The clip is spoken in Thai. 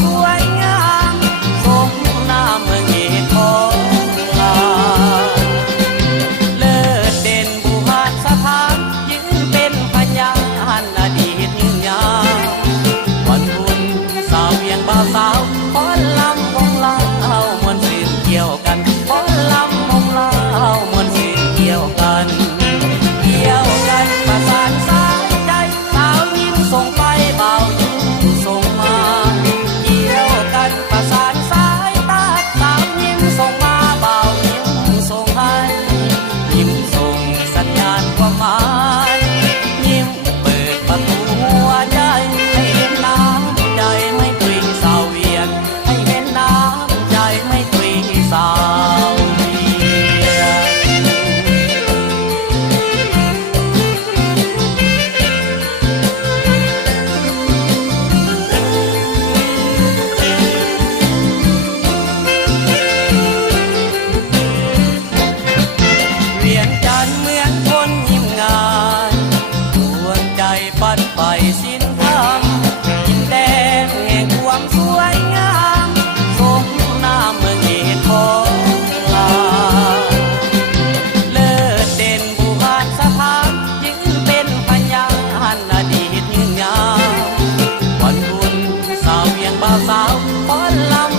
สวยงามสมน้ำเมืองเอกของลาเลิศเด่นบูหารสถานยืนเป็นพยานอดีตยืนยาววันบุญสาวเวียงบ่าวสาวฟ้อนลำวงลาวมวนซื่นเกี่ยวกันฟ้อนลำวงลาวมวนซื่นเกี่ยวกันประสานสายใจสาวยิ้มส่งไปบ่าวยิ้มส่งมาเกี่ยวกันประสานสายตาสาวยิ้มส่งมาบ่าวยิ้มส่งให้ยิ้มส่งสัญญาณความหมายยิ้มเปิดประตูหัวใจให้เห็นน้ำใจไม่ตรีสาวเวียงให้เห็นน้ำใจไม่ตรีสาวปัดไปสิ้นธรรมดินแดนแห่งความสวยงามสมน้ำเมืองเอกของลาเลิศเด่นบูหารสถานยืนเป็นพยานอดีตยืนยาววันบุญสาวเวียงบ่าวสาวฟ้อนลำ